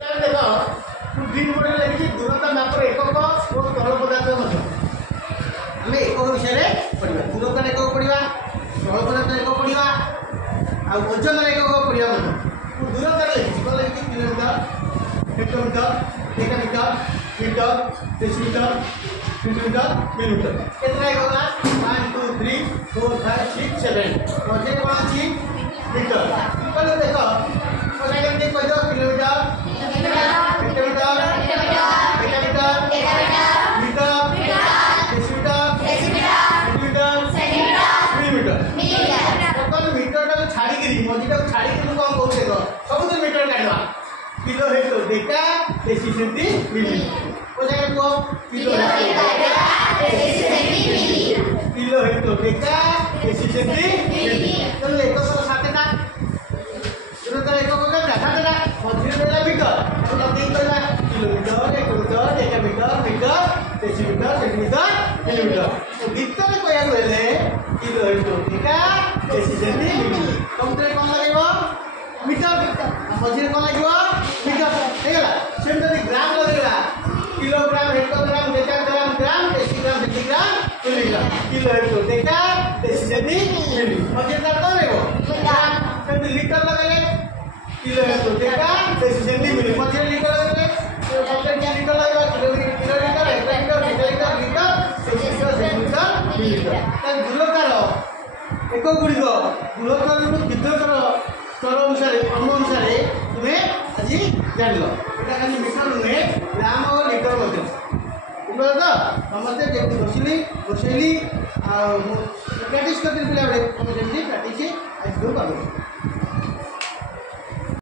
देखो green board लिखी दूरता मापर एकक और तल पदार्थ आम एकक विषय पढ़ा दूरता एकक पढ़ा तल पदार्थ एकक पढ़ा आजन एकक पढ़ा दूरता लिखी कौन लिखी kilometre hectometre decametre metre decimetre centimetre millimetre केतना एकक ना 1 2 3 4 5 6 7 मजे कौन अछि मीटर कल देखो पता केमती कह दो kilometre hectometre decametre metre decimetre centimetre millimetre कौन मीटर टा छाड़ी करी मजीटा छाड़ी करी कौन कहते देखो सब तो मीटर काढवा kilo hectare deca deci centi milli पता के को kilo kilo hectare deca deci centi milli तो एकक साथेटा दूरता एकक का साथेटा मझे देला मीटर तो लगे कहला kilometre hectometre decametre metre decimetre centimetre millimetre तो भीतर कहया गले kilo hectare deca deci centi milli तुमरे कोन लागेबो मीटर मझे कोन लागेबो मीटर हेगला सेमते ग्राम लगेला kilogram hectogram decagram gram decigram centigram milligram kilo hectare deca deci centi milli मझे का तो लेबो ग्राम सेमते लीटर लगेले kilo hectare deca deci centi milli मझे लीटर लगेले तो सबसे क्या लीटर लगेगा kilometre hectometre decimetre litre centimetre centimetre millimetre त दूरतार एकक गुड़िक दूरतार विद्युतर स्तर अनुसार क्रम अनुसार तुम्हें आज जान लो यहाँ खाली मीटर नुहे ग्राम और लीटर मध्य बुझे तो मत जमी बसली बसैली प्राक्ट करते पिला तुम जमी प्राक्ट आज कर